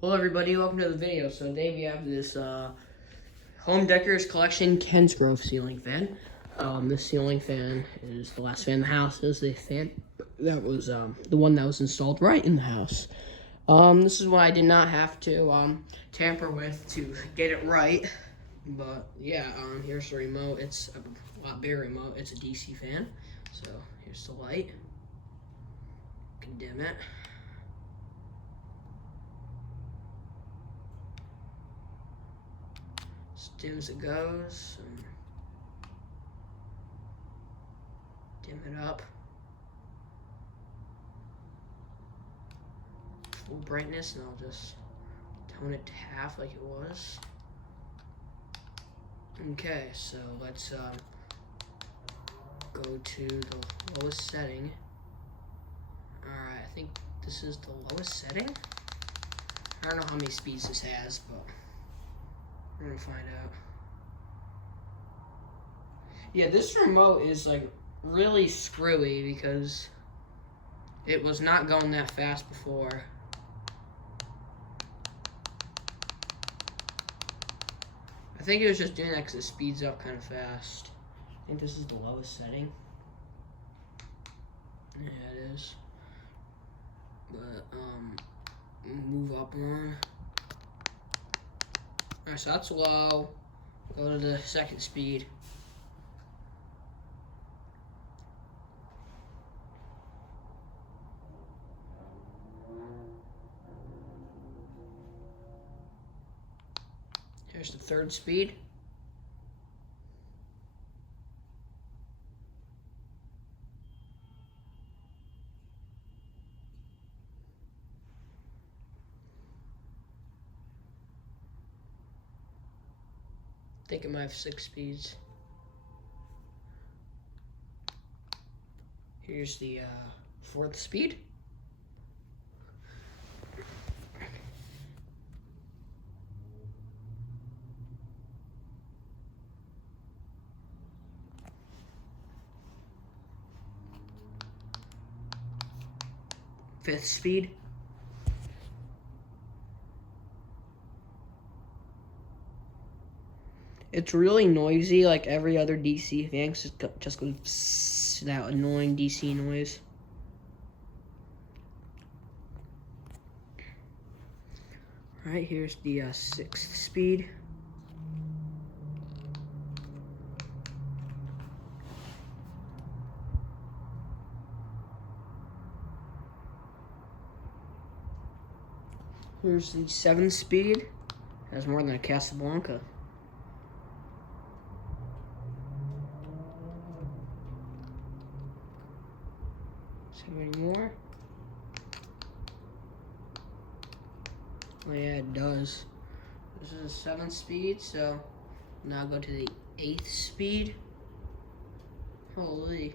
Hello everybody, welcome to the video. So today we have this Home Decorators Collection Kensgrove ceiling fan. This ceiling fan is the last fan in the house. This is the fan that was the one that was installed right in the house. This is what I did not have to tamper with to get it right. But yeah, here's the remote. It's a lot bigger remote. It's a DC fan. So here's the light. You can dim it. As dim as it goes, and dim it up. Full brightness, and I'll just tone it to half like it was. Okay, so let's go to the lowest setting. Alright, I think this is the lowest setting. I don't know how many speeds this has, but we're gonna find out. Yeah, this remote is like really screwy because it was not going that fast before. I think it was just doing that because it speeds up kind of fast. I think this is the lowest setting. Yeah, it is. But move up one. Alright, so that's low. Go to the second speed. Here's the third speed. I think it might have 6 speeds. Here's the fourth speed. Fifth speed. It's really noisy, like every other DC fan. Just goes psst, that annoying DC noise. All right, here's the sixth speed. Here's the seventh speed. Has more than a Casablanca. 70 more. Oh yeah, it does. This is a 7th speed, so now go to the 8th speed. Holy.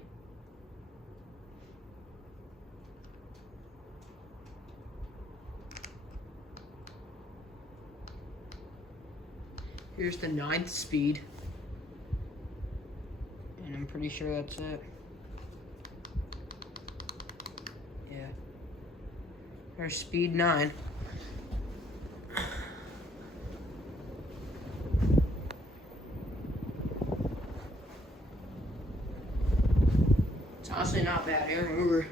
Here's the 9th speed. And I'm pretty sure that's it. Yeah. There's speed 9. It's honestly not bad. Air mover.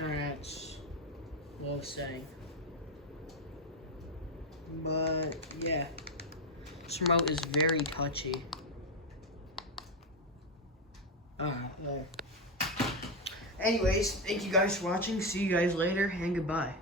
Alright, it's low setting. But yeah, this remote is very touchy. Well. Anyways, thank you guys for watching. See you guys later, and goodbye.